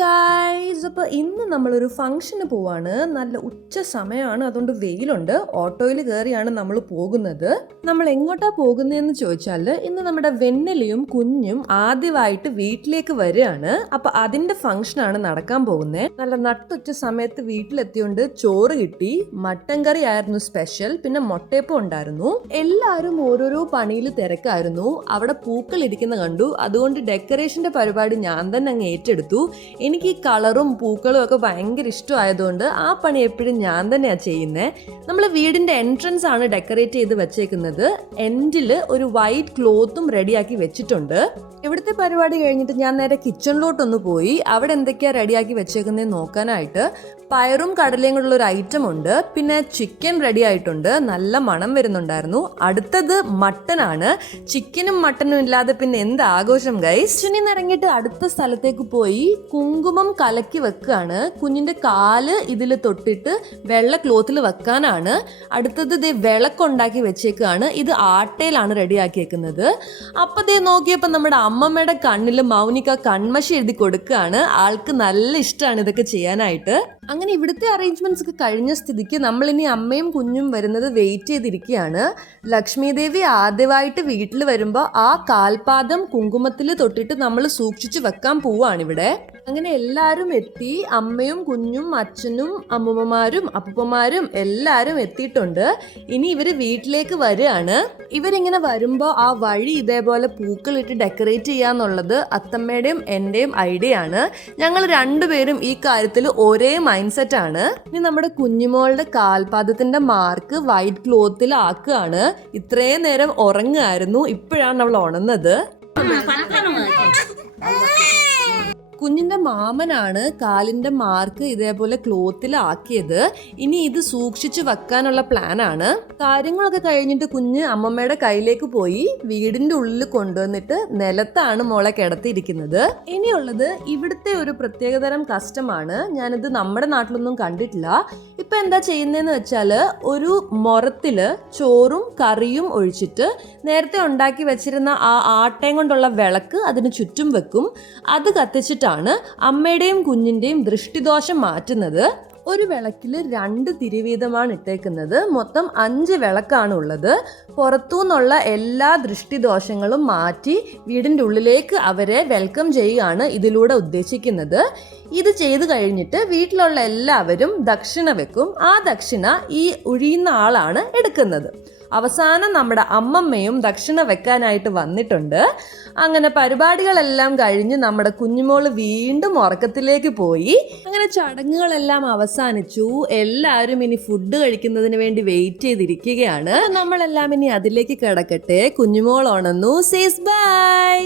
Guys, അപ്പോൾ ഇന്ന് നമ്മളൊരു ഫംഗ്ഷന് പോവാണ്. നല്ല ഉച്ച സമയമാണ്, അതുകൊണ്ട് വെയിലുണ്ട്. ഓട്ടോയിൽ കയറിയാണ് നമ്മൾ പോകുന്നത്. നമ്മൾ എങ്ങോട്ടാ പോകുന്നതെന്ന് ചോദിച്ചാൽ, ഇന്ന് നമ്മുടെ വെന്നലിയും കുഞ്ഞും ആദ്യമായിട്ട് വീട്ടിലേക്ക് വരികയാണ്. അപ്പോൾ അതിൻ്റെ ഫംഗ്ഷനാണ് നടക്കാൻ പോകുന്നത്. നല്ല നട്ടുച്ച സമയത്ത് വീട്ടിലെത്തിയോണ്ട് ചോറ് കിട്ടി, മട്ടൻ കറി ആയിരുന്നു സ്പെഷ്യൽ, പിന്നെ മുട്ടയപ്പം ഉണ്ടായിരുന്നു. എല്ലാവരും ഓരോരോ പണിയിൽ തിരക്കായിരുന്നു. അവിടെ പൂക്കൾ ഇരിക്കുന്ന കണ്ടു, അതുകൊണ്ട് ഡെക്കറേഷൻ്റെ പരിപാടി ഞാൻ തന്നെ അങ്ങ് ഏറ്റെടുത്തു. എനിക്ക് ഈ കളറും പൂക്കളും ഒക്കെ ഭയങ്കര ഇഷ്ടമായതുകൊണ്ട് ആ പണി എപ്പോഴും ഞാൻ തന്നെയാണ് ചെയ്യുന്നത്. നമ്മൾ വീടിൻ്റെ എൻട്രൻസ് ആണ് ഡെക്കറേറ്റ് ചെയ്ത് വെച്ചേക്കുന്നത്. എൻഡിൽ ഒരു വൈറ്റ് ക്ലോത്തും റെഡിയാക്കി വെച്ചിട്ടുണ്ട്. ഇവിടുത്തെ പരിപാടി കഴിഞ്ഞിട്ട് ഞാൻ നേരെ കിച്ചണിലോട്ടൊന്ന് പോയി. അവിടെ എന്തൊക്കെയാണ് റെഡിയാക്കി വെച്ചേക്കുന്നതെന്ന് നോക്കാനായിട്ട് പയറും കടലയും കൂടെ ഒരു ഐറ്റം ഉണ്ട്. പിന്നെ ചിക്കൻ റെഡി ആയിട്ടുണ്ട്, നല്ല മണം വരുന്നുണ്ടായിരുന്നു. അടുത്തത് മട്ടനാണ്. ചിക്കനും മട്ടനും ഇല്ലാതെ പിന്നെ എന്ത് ആഘോഷം ഗൈസ്. ചുനി നിറങ്ങിയിട്ട് അടുത്ത സ്ഥലത്തേക്ക് പോയി കുങ്കുമം കലക്കി വെക്കുകയാണ്. കുഞ്ഞിൻ്റെ കാല് ഇതിൽ തൊട്ടിട്ട് വെള്ള ക്ലോത്തിൽ വെക്കാനാണ്. അടുത്തത് ദേ വിളക്കുണ്ടാക്കി വെച്ചേക്കാണ്. ഇത് ആട്ടയിലാണ് റെഡിയാക്കി വെക്കുന്നത്. അപ്പം ദേ നോക്കിയപ്പോൾ നമ്മുടെ അമ്മമ്മയുടെ കണ്ണിൽ മൗനിക കൺമഷി എഴുതി കൊടുക്കുകയാണ്. ആൾക്ക് നല്ല ഇഷ്ടമാണ് ഇതൊക്കെ ചെയ്യാനായിട്ട്. അങ്ങനെ ഇവിടുത്തെ അറേഞ്ച്മെന്റ്സ് ഒക്കെ കഴിഞ്ഞ സ്ഥിതിക്ക് നമ്മളിനി അമ്മയും കുഞ്ഞും വരുന്നത് വെയിറ്റ് ചെയ്തിരിക്കുകയാണ്. ലക്ഷ്മി ദേവി ആദ്യമായിട്ട് വീട്ടിൽ വരുമ്പോൾ ആ കാൽപാദം കുങ്കുമത്തിൽ തൊട്ടിട്ട് നമ്മൾ സൂക്ഷിച്ച് വെക്കാൻ പോവാണിവിടെ. അങ്ങനെ എല്ലാവരും എത്തി. അമ്മയും കുഞ്ഞും അച്ഛനും അമ്മൂമ്മമാരും അപ്പൂപ്പന്മാരും എല്ലാവരും എത്തിയിട്ടുണ്ട്. ഇനി ഇവർ വീട്ടിലേക്ക് വരികയാണ്. ഇവരിങ്ങനെ വരുമ്പോൾ ആ വഴി ഇതേപോലെ പൂക്കളിട്ട് ഡെക്കറേറ്റ് ചെയ്യാന്നുള്ളത് അത്തമ്മയുടെയും എൻ്റെയും ഐഡിയ ആണ്. ഞങ്ങൾ രണ്ടുപേരും ഈ കാര്യത്തിൽ ഒരേ മൈൻഡ് സെറ്റ് ആണ്. ഇനി നമ്മുടെ കുഞ്ഞുമോളുടെ കാൽപാദത്തിന്റെ മാർക്ക് വൈറ്റ് ക്ലോത്തിൽ ആക്കുകയാണ്. ഇത്രയും നേരം ഉറങ്ങുമായിരുന്നു, ഇപ്പോഴാണ് അവൾ ഉണർന്നത്. കുഞ്ഞിൻ്റെ മാമനാണ് കാലിൻ്റെ മാർക്ക് ഇതേപോലെ ക്ലോത്തിലാക്കിയത്. ഇനി ഇത് സൂക്ഷിച്ച് വെക്കാനുള്ള പ്ലാനാണ്. കാര്യങ്ങളൊക്കെ കഴിഞ്ഞിട്ട് കുഞ്ഞ് അമ്മമ്മയുടെ കയ്യിലേക്ക് പോയി വീടിൻ്റെ ഉള്ളിൽ കൊണ്ടുവന്നിട്ട് നിലത്താണ് മോളെ കിടത്തിയിരിക്കുന്നത്. ഇനിയുള്ളത് ഇവിടുത്തെ ഒരു പ്രത്യേകതരം കസ്റ്റമാണ്. ഞാനിത് നമ്മുടെ നാട്ടിലൊന്നും കണ്ടിട്ടില്ല. ഇപ്പം എന്താ ചെയ്യുന്നതെന്ന് വെച്ചാൽ ഒരു മുറത്തിൽ ചോറും കറിയും ഒഴിച്ചിട്ട് നേരത്തെ ഉണ്ടാക്കി വെച്ചിരുന്ന ആ ആട്ടയും കൊണ്ടുള്ള വിളക്ക് അതിന് ചുറ്റും വെക്കും. അത് കത്തിച്ചിട്ട് അമ്മയുടെയും കുഞ്ഞിന്റെയും ദൃഷ്ടിദോഷം മാറ്റുന്നത്. ഒരു വിളക്കിൽ 2 തിരിവീതമാണ് ഇട്ടേക്കുന്നത്. മൊത്തം 5 വിളക്കാണ് ഉള്ളത്. പുറത്തുനിന്നുള്ള എല്ലാ ദൃഷ്ടിദോഷങ്ങളും മാറ്റി വീടിൻ്റെ ഉള്ളിലേക്ക് അവരെ വെൽക്കം ചെയ്യുകയാണ് ഇതിലൂടെ ഉദ്ദേശിക്കുന്നത്. ഇത് ചെയ്തു കഴിഞ്ഞിട്ട് വീട്ടിലുള്ള എല്ലാവരും ദക്ഷിണ വെക്കും. ആ ദക്ഷിണ ഈ ഒഴിയുന്ന ആളാണ് എടുക്കുന്നത്. അവസാനം നമ്മുടെ അമ്മമ്മയും ദക്ഷിണ വെക്കാനായിട്ട് വന്നിട്ടുണ്ട്. അങ്ങനെ പരിപാടികളെല്ലാം കഴിഞ്ഞ് നമ്മുടെ കുഞ്ഞുമോള് വീണ്ടും ഉറക്കത്തിലേക്ക് പോയി. അങ്ങനെ ചടങ്ങുകളെല്ലാം അവസാനിച്ചു. എല്ലാവരും ഇനി ഫുഡ് കഴിക്കുന്നതിന് വേണ്ടി വെയിറ്റ് ചെയ്തിരിക്കുകയാണ്. നമ്മളെല്ലാം ഇനി അതിലേക്ക് കിടക്കട്ടെ. കുഞ്ഞുമോൾ ഉണർന്നു. Says by.